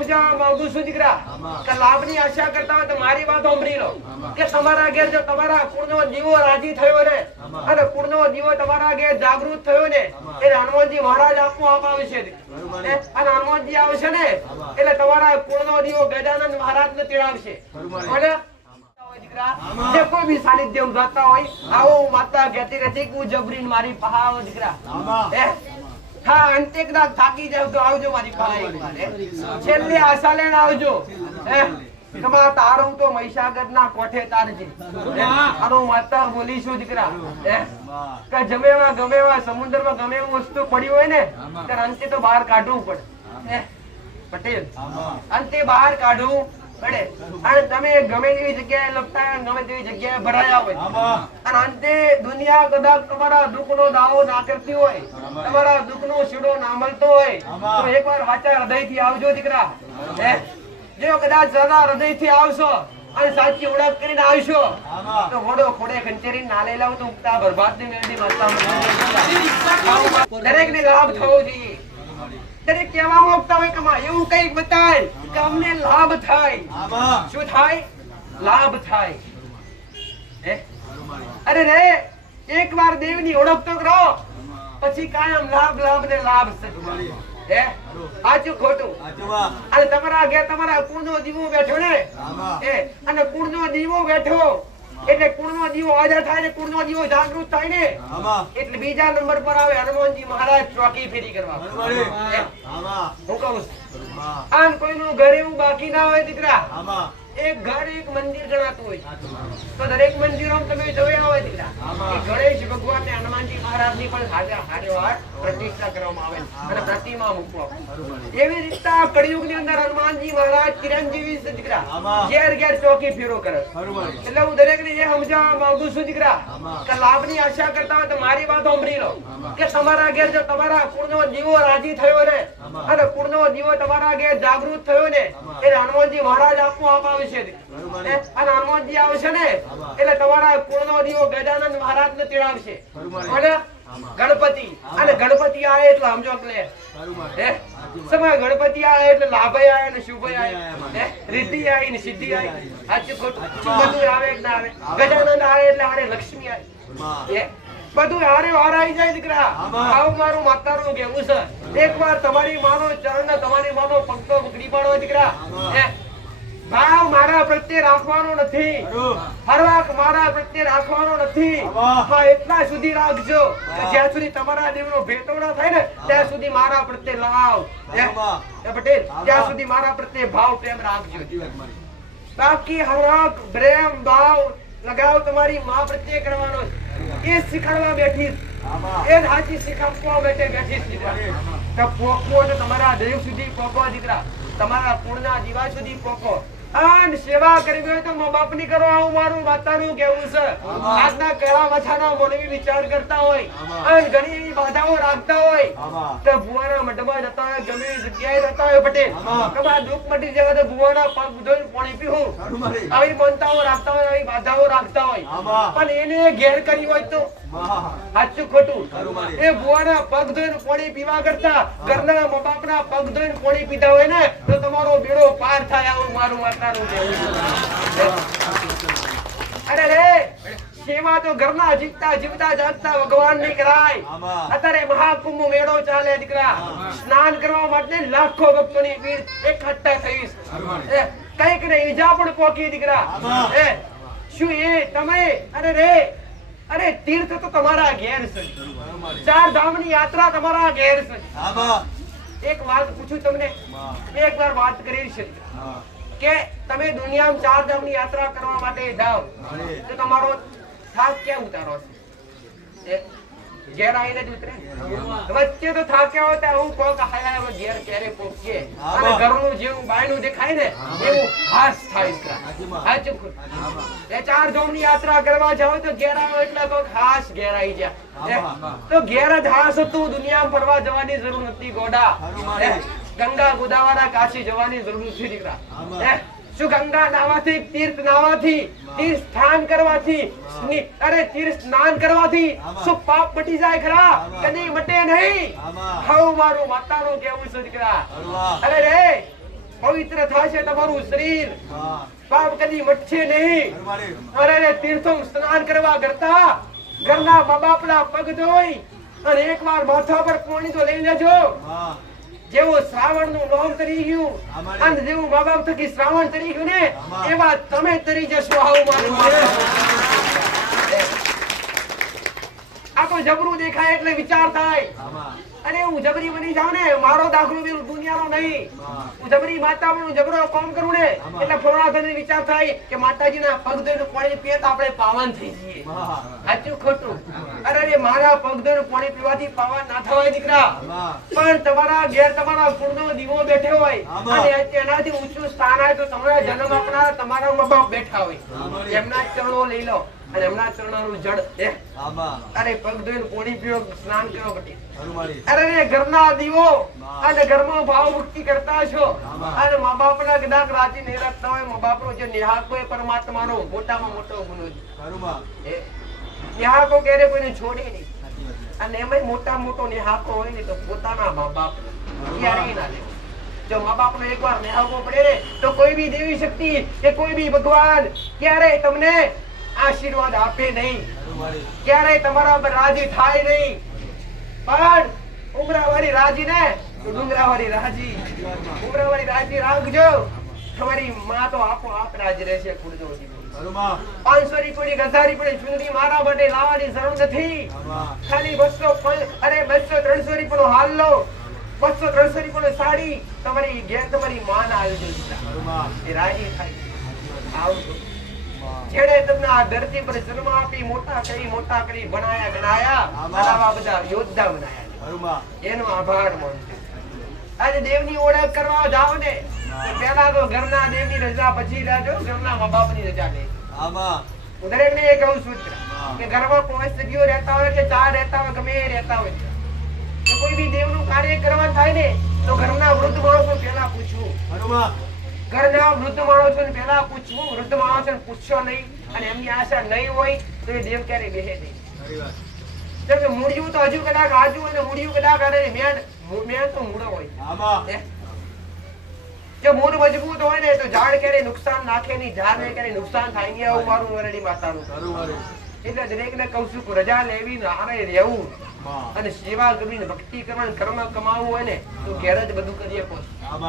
સમજાવવા માંગુ છું દીકરા. કે લાભની આશા કરતા હોય તો મારી વાત સાંભળી લો. કે તમારા ઘેર જો તમારા કુળનો દીવો રાજી થયો ને અને કુળનો દીવો તમારા ઘેર જાગૃત થયો ને એટલે હનુમાનજી મહારાજ આપોઆપ આવશે. અને હનુમાનજી આવશે ને એટલે તમારા કુળનો દીવો ગજાનંદ મહારાજ ને તેડાવશે અને જે કોઈ બી સાનિધ્યમ ગાતા હોય આવો માતા કહેતી રહેતી કે હું જબરીને મારી પહા દીકરા હે? અંતે કદાચ થાકી જાવ તો આવજો મારી પાસે છેલ્લે આશા લઈને આવજો તમારા તારું તો મહીસાગરના કોઠે તારજે તારું માતા બોલી બોલીશું દીકરા? કે ગમે એવા ગમે એવા સમુદ્રમાં ગમે એવું વસ્તુ પડી હોય ને ત્યારે અંતે તો બહાર કાઢવું પડે? પટેલ અંતે બહાર કાઢવું પડે. અને તમે ગમે તેવી જગ્યાએ લપટા ગમે તેવી જગ્યાએ ભરાયા હોય. અને અંતે દુનિયા કદાચ તમારા દુઃખનો દાવો ના કરતી હોય તમારા દુઃખનો શીડો ના મળતો હોય તો એકવાર વાચા હૃદયથી આવજો દીકરા. જો કદાચ સદા હૃદયથી આવશો અને સાચી ઓળખ કરીને આવશો તો ઘોડો ખોડે ખંચેરી ના લઈ લાવ તો ઉગતા બરબાદની મેળવી માતા દરેક ને લાભ થવો જોઈએ. દરેક કહેવા માંગતા હોય કે એવું કંઈક બતાય? કે અમને લાભ થાય. શું થાય? લાભ થાય. અરે રે એક વાર દેવની ઓળખ તો કરો. પછી કાયમ લાભ લાભ ને લાભ. હે? સાચું ખોટું? અને તમારા ઘેર તમારા કુળનો દીવો બેઠો ને? એ અને કુળનો દીવો બેઠો. એટલે કુળનો દીવો આજા થાય ને કુળનો દીવો જાગૃત થાય ને એટલે બીજા નંબર પર આવે હનુમાનજી મહારાજ ચોકી ફેરી કરવા. હે? કહું આમ. કોઈનું ઘર એવું બાકી ના હોય દીકરા. એક ઘર એક મંદિર ગણાતું હોય તો દરેક મંદિરો તમે કે ગણેશ ભગવાન ને હનુમાનજી મહારાજની પણ હાજર હાજર પ્રતિષ્ઠા કરવામાં આવે અને પ્રતિમા મૂકવામાં એવી રીતના કળિયુગની અંદર હનુમાનજી મહારાજ ચિરંજીવી દીકરા. ઘેર ઘેર ચોકી ફેરો કરે એટલે હું દરેક ને એ સમજાવવા માંગુ છું દીકરા કે લાભની આશા કરતા હોય તો મારી વાત સાંભળી લો. કે તમારા ઘેર જો તમારા કુળનો જીવો રાજી થયો ને અને કુળનો જીવો તમારા ઘેર જાગૃત થયો ને એ હનુમાનજી મહારાજ આપોઆપ આવશે. અને હનુમાનજી આવશે ને એટલે તમારા કુળનો દીવો ગજાનંદ મહારાજ ને તેડાવશે અને ગણપતિ. અને ગણપતિ આવે એટલે સમજો કે હે? સમય ગણપતિ આવે એટલે લાભય આવે ને શુભય આવે. હે? રીતિ આવી ને સિદ્ધિ આવી. આજે બધું આવે કે ના આવે? ગજાનંદ આવે એટલે હારે લક્ષ્મી આવે. બધું હારે વાર આવી જાય દીકરા. આવું મારું માતાનું કેવું છે. એક વાર તમારી માનો ચરણ તમારી માનો પગતો પકડી પાડો દીકરા. હે? ભાવ મારા પ્રત્યે રાખવાનો નથી. હરવાક મારા પ્રત્યે રાખવાનો નથી. હા એટલા સુધી રાખજો. જ્યાં સુધી તમારા દેવનો ભેટો ના થાય ને ત્યાં સુધી મારા પ્રત્યે લાવ. પટેલ ત્યાં સુધી મારા પ્રત્યે ભાવ પ્રેમ રાખજો. બાકી હરવાક પ્રેમ ભાવ લગાવ તમારી માં પ્રત્યે કરવાનો એ શીખવાડવા બેઠી એ હાચી શીખવવા બેઠે બેઠી દીકરા. તો પોકવો તમારા દેવ સુધી પોકો દીકરા. તમારા પૂર્ણા દીવા સુધી પોકો અને સેવા કરવી હોય તો મા બાપની કરો આવું મારું માતાનું કેવું છે. આજના કેળા મછાના મોનવી વિચાર કરતા હોય અને ઘણી એવી બાધાઓ રાખતા હોય. તો ભુવાના મઢમાં જતા હોય ગમે જગ્યાએ જતા હોય પટેલ. તમારા દુઃખ મટી જાય તો ભુવાના પગ ધોઈ પાણી પીવું. આવી મનતાઓ રાખતા હોય આવી બાધાઓ રાખતા હોય. પણ એને ઘેર કરી હોય તો સાચું ખોટું. એ ભુવાના પગ ધોઈને પાણી પીવા કરતા ઘરના મા બાપના પગ ધોઈને પાણી પીતા હોય ને તો તમારો બેડો પાર થાય આવું મારું માતાનું અરે રે સેવા તો ઘરના જીવતા જીવતા જાગતા ભગવાનની કરાય અત્યારે મહાકુંભ મેળો ચાલે દીકરા. સ્નાન કરવા માટે લાખો ભક્તોની ભીડ એકઠા થઈ કંઈક ને ઈજા પણ પોકી દીકરા. શું એ તમે? અરે રે અરે તીર્થ તો તમારા ઘેર છે. ચાર ધામની યાત્રા તમારા ઘેર છે. એક વાત પૂછું તમને. એક વાર વાત કરી છે કે તમે દુનિયામાં ચાર ધામની યાત્રા કરવા માટે જાઓ તો તમારો થાક ક્યાં ઉતારો છે? એ ઘેર આવીને જ ઉતરે. વચ્ચે તો થાક્યા હોય હું કોક હવે ઘેર ક્યારે પહોંચીએ અને ઘરનું જેવું બાયનું દેખાય ને એવું હાસ થાય છે. સાચું? એ ચાર ધોમની યાત્રા કરવા જાવ તો ઘેર આવો એટલે કોક હાસ ઘેર આવી જાય. તો ઘેર જ હાસ હતું દુનિયા ફરવા જવાની જરૂર નથી ગોડા? ગંગા ગોદાવાડા કાશી જવાની જરૂર નથી દીકરા. હે? શું ગંગા નાવાથી તીર્થ નાવાથી તીર્થ સ્નાન કરવાથી અરે તીર્થ સ્નાન કરવાથી શું પાપ મટી જાય ખરા? કદી મટે નહીં. હાઉ મારું માતાનું કેવું છે દીકરા. અરે રે પવિત્ર થશે તમારું શરીર. પાપ કદી મટશે નહીં. અરે રે તીર્થો સ્નાન કરવા કરતા ઘરના મા બાપના પગ ધોઈ અને એકવાર માથા પર પાણી તો લઈ લેજો. જેવું શ્રાવણનું નોમ તરી ગયું અને જેવું મા બાપ થકી શ્રાવણ તરી ગયું ને એવા તમે તરી જશો આવું મારું માનવું. આ તો જબરું દેખાય એટલે વિચાર થાય. અને અરે હું જબરી બની જાઉં ને મારો દાખલો બી દુનિયાનો નહીં. હા જબરી માતા પણ જબરો કામ કરું ને એટલે એટલે થઈને વિચાર થાય કે માતાજીના પગ ધોઈને પાણી પીએ તો આપણે પાવન થઈ જઈએ. સાચું ખોટું? અરે રે મારા પગ પાણી પીવાથી પાવા ના થવાય દીકરા. પણ તમારા ઘેર તમારા કુળનો દીવો બેઠો હોય અને તેનાથી ઊંચું સ્થાન આવે તો તમારા જન્મ આપનારા તમારા મા બાપ બેઠા હોય. એમના ચરણો લઈ લો અને એમના ચરણોનું જળ એ અરે પગ ધોઈને પાણી પીવો સ્નાન કરો બટી. અરે રે ઘરના દીવો. અને ઘરમાં ભાવ મુક્તિ કરતા છો. અને મા બાપના કદાચ રાજી નહીં રાખતા હોય. મા બાપનો જે નિહાકો હોય પરમાત્માનો મોટામાં મોટો ગુનો છે. નિહાકો ક્યારે કોઈને છોડે નહીં. અને એમાં મોટા મોટો નિહાકો હોય ને તો પોતાના મા બાપ ક્યારેય ના લેવો જો મા બાપનો એકવાર નિહાકો પડે ને, તો કોઈ બી દેવી શક્તિ કે કોઈ બી ભગવાન ક્યારેય તમને આશીર્વાદ આપે નહીં. ક્યારેય તમારા પર રાજી થાય નહીં. પણ ઉમરાવાળી રાજી ને ડુંગરા ડુંગરાવાળી રાજી. ઉમરાવાળી રાજી રાખજો. તમારી માં તો આપો આપ રાજી રહેશે કુળજો પાંચસો રૂપિયાની હજાર રૂપિયાની ચૂંટણી મારા માટે લાવવાની જરૂર નથી. ખાલી બસો અરે બસો ત્રણસો રૂપિયાનો હાલ લો. બસો ત્રણસો રૂપિયાની સાડી. તમારી ઘેર તમારી માં ના આવી જશે. હનુમા એ રાજી થાય. આવજો. જેણે તમને આ ધરતી પર જન્મ આપી મોટા કરી મોટા કરી બનાયા ગણાયા. આવા બધા યોદ્ધા બનાયા એનો આભાર માનજો. આજે દેવની ઓળખ કરવા જાઓ ને. તો પહેલા તો ઘરના દેવની રજા પછી લેજો ઘરના મા બાપની રજા લે. આમાં. દરેકને એ કહું સૂત્ર કે ઘરમાં પાંચ સભ્યો રહેતા હોય કે ચાર રહેતા હોય ગમે એ રહેતા હોય. તો કોઈ બી દેવનું કાર્ય કરવા થાય ને તો ઘરના વૃદ્ધ માણસો પહેલા પૂછવું. ઘરના વૃદ્ધ માણસોને પહેલા પૂછવું. વૃદ્ધ માણસોને પૂછશો નહીં અને એમની આશા નહીં હોય તો એ દેવ ક્યારે બેહે નહીં. કે મૂળિયું તો હજુ કદાચ આજુ અને મૂળિયું કદાચ અને મેન મેન તો મૂળો હોય? જો મૂળ મજબૂત હોય ને તો ઝાડ ક્યારે નુકસાન નાખે નહીં ઝાડને ક્યારે નુકસાન થાય નહીં આવું મારું વરડી માતાનું. એટલે દરેકને કહું છું કે રજા લેવી નારે રહેવું. અને સેવા કરવી ભક્તિ કરવાની કર્મ કમાવવું હોય ને તો ઘેર જ બધું કરીએ પોત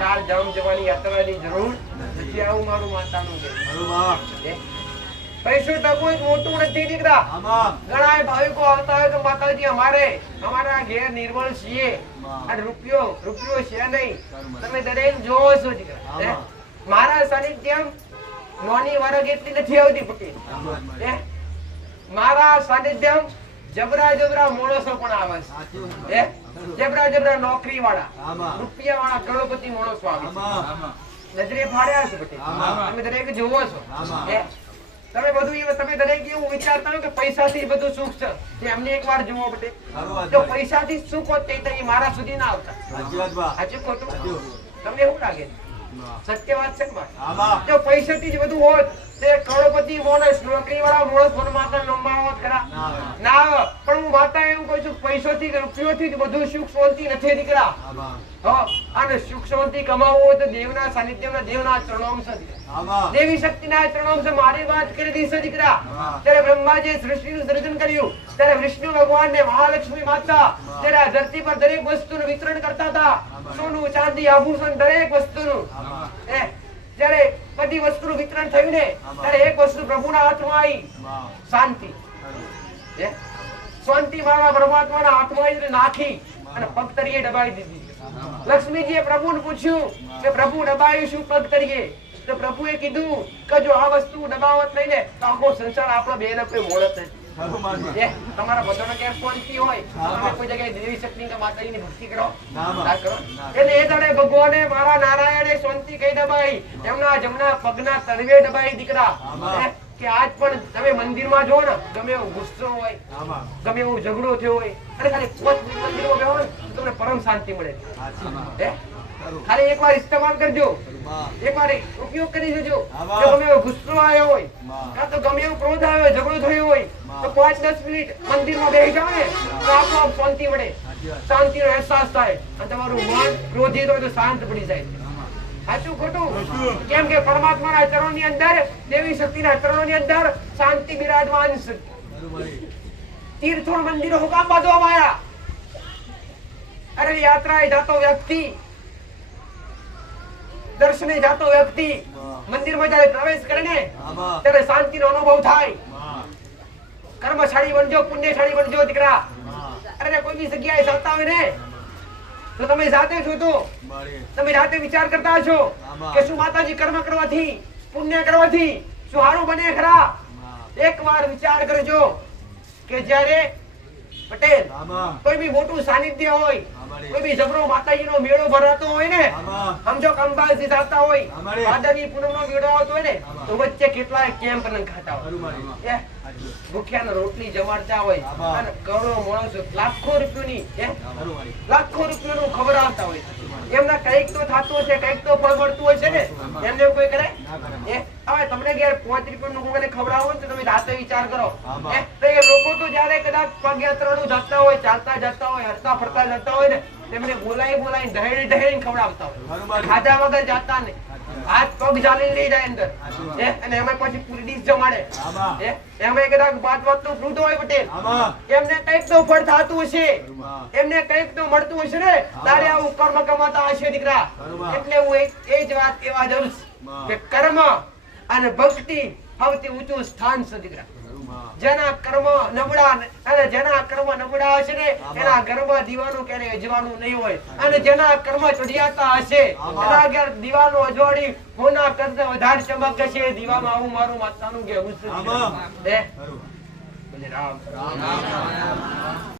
ચાર ધામ જવાની યાત્રાની જરૂર. નથી આવું મારું માતાનું છે? પૈસો તો કોઈ મોટું નથી દીકરા. ઘણા ભાવિકો આવતા હોય તો માતાજી અમારે અમારા ઘેર નિર્મળ છીએ. અને રૂપિયો રૂપિયો છે નહીં. તમે દરેક જોવો છો દીકરા. મારા સાનિધ્યમ નોની વરગ એટલી નથી આવતી પટેલ મારા સાનિધ્યમ જબરા જબરા માણસો પણ આવે છે. જબરા જબરા નોકરી વાળા રૂપિયા વાળા કરોડપતિ માણસો આવે નજરે ફાડ્યા છે પટેલ તમે દરેક જોવો છો? તમે બધું એ તમે દરેક એવું વિચારતા હોય કે પૈસાથી બધું સુખ છે. તે એમને એકવાર જુઓ વાત જો. પૈસાથી સુખ હોત તે મારા સુધી ના આવતા. સાચી ખોટું તમને એવું લાગે. સત્ય વાત છે? જો પૈસાથી જ બધું હોત તે કરોડપતિ માણસ નોકરી વાળા માણસ ખરા. ના. પણ હું માતા એવું કહું છું પૈસોથી કે રૂપિયોથી જ બધું સુખ શાંતિ નથી દીકરા. અને સુખ શાંતિ કમાવવું હોય તો દેવના સાનિધ્યના દેવના ચરણોમાં છે દીકરા. આમાં દેવી શક્તિના ચરણોમાં મારી વાત કરી દીધી દીકરા. ત્યારે બ્રહ્માજીએ સૃષ્ટિનું સર્જન કર્યું. ત્યારે વિષ્ણુ ભગવાન ને મહાલક્ષ્મી માતા ત્યારે ધરતી પર દરેક વસ્તુનું વિતરણ કરતા હતા. સોનું ચાંદી આભૂષણ દરેક વસ્તુનું. નું એ જ્યારે બધી વસ્તુનું વિતરણ થયું ને ત્યારે એક વસ્તુ પ્રભુના હાથમાં આવી. શાંતિ. શાંતિ મારા પરમાત્માના હાથમાં નાખી અને પગ તરીકે દબાવી દીધી. આમાં. લક્ષ્મીજીએ પ્રભુને પૂછ્યું કે પ્રભુ દબાવી શું પગ તરીકે? તો પ્રભુએ કીધું કે જો આ વસ્તુ દબાવત નહીં ને તો આખો સંસાર આપણો બે ને કોઈ મોડત નથી તમારા બધાને ક્યાંક શાંતિ હોય તમે કોઈ જગ્યાએ દેવી શક્તિ કે માતાજીની ભક્તિ કરો ના, ના. ના કરો. એટલે એ દાડે ભગવાને મારા નારાયણે શાંતિ કઈ દબાઈ એમના જમણા પગના તળવે દબાઈ દીકરા. કે આજ પણ તમે મંદિરમાં જો ને ગમે એવો ગુસ્સો હોય ગમે એવો ઝઘડો થયો હોય અને ખાલી પોત મંદિરમાં બેહો ને તમને પરમ શાંતિ મળે. ખાલી એક હે? ખરું. ખાલી એકવાર ઇસ્તેમાલ કરજો. એક એકવાર ઉપયોગ કરી દેજો. જો ગમે એવો ગુસ્સો આવ્યો હોય કાં તો ગમે એવું ક્રોધ આવ્યો ઝઘડો થયો હોય તો પાંચ દસ મિનિટ મંદિરમાં બેસી જાવ ને તો આપોઆપ શાંતિ મળે. શાંતિનો અહેસાસ થાય અને તમારું મન ક્રોધિત હોય તો શાંત પડી જાય. સાચું ખોટું? કેમ કે પરમાત્માના ચરણોની અંદર દેવી શક્તિના ચરણોની અંદર શાંતિ બિરાજમાન છે. તીર્થો મંદિરો હુકામ બાંધવામાં આવ્યા અરે યાત્રાએ જાતો વ્યક્તિ દર્શને જાતો વ્યક્તિ મંદિરમાં જ્યારે પ્રવેશ કરે ને ત્યારે ત્યારે શાંતિનો અનુભવ થાય. માં કર્મશાળી બનજો પુણ્યશાળી બનજો દીકરા. અરે કોઈ બી જગ્યાએ જતા હોય ને તો તમે જાતે છો તો. તમે જાતે વિચાર કરતા છો કે શું માતાજી કર્મ કરવાથી પુણ્ય કરવાથી શું સારું બને ખરા? એક એકવાર વિચાર કરજો કે જ્યારે પટેલ કોઈ બી મોટું સાનિધ્ય હોય. કોઈ બી જબરો માતાજીનો મેળો ભરાતો હોય ને સમજો કંબાલ સીધાતા હોય. ભાદરવી પૂનમનો મેળો આવતો હોય ને તો વચ્ચે કેટલાય કેમ્પ નંખાતા હોય. ખરું ભૂખ્યાને રોટલી જમાડતા હોય. અને કરોડો માણસો લાખો રૂપિયાની લાખો રૂપિયાનું આવતા હોય. એમના કંઈક તો થતું હશે કંઈક તો મળતું હોય છે ને એમને કોઈ કરે? ના હવે તમને ઘેર પાંચ રૂપિયાનું કોઈને ખવડાવો ને તો તમે રાતે વિચાર કરો. એ તો એ લોકો તો જયારે કદાચ પગયાત્રાનું જતા હોય ચાલતા જતા હોય હરતા ફરતા જતા હોય ને તેમને બોલાઈ બોલાઈ ઢહેડી ઢહેડીને ખવડાવતા હોય. ખાધા વગર જાતા ને હાથ પગ જાલી લઈ જાય અંદર. અને એમાં પછી પૂરી ડીશ જમાડે. એમાં કદાચ વાત વાતનું ફ્રૂટ હોય પટેલ. એમને કંઈક તો ફળ થતું હશે. એમને કંઈક તો મળતું હશે ને. તારે આવું કર્મ કમાતા હશે દીકરા. એટલે હું એ જ વાત એવા જરૂર કે કર્મ અને ભક્તિ સૌથી ઊંચું સ્થાન છે દીકરા. જેના કર્મ નબળા અને જેના કર્મ નબળા હશે ને એના ઘરમાં દીવાનું ક્યારે અજવાનું નહીં હોય. અને જેના કર્મ ચડિયાતા હશે. એના ઘેર દીવાનું અજવાળી કોના કરતા વધારે ચમક હશે દીવામાં આવું મારું માતાનું કે. હે? રામ રામ.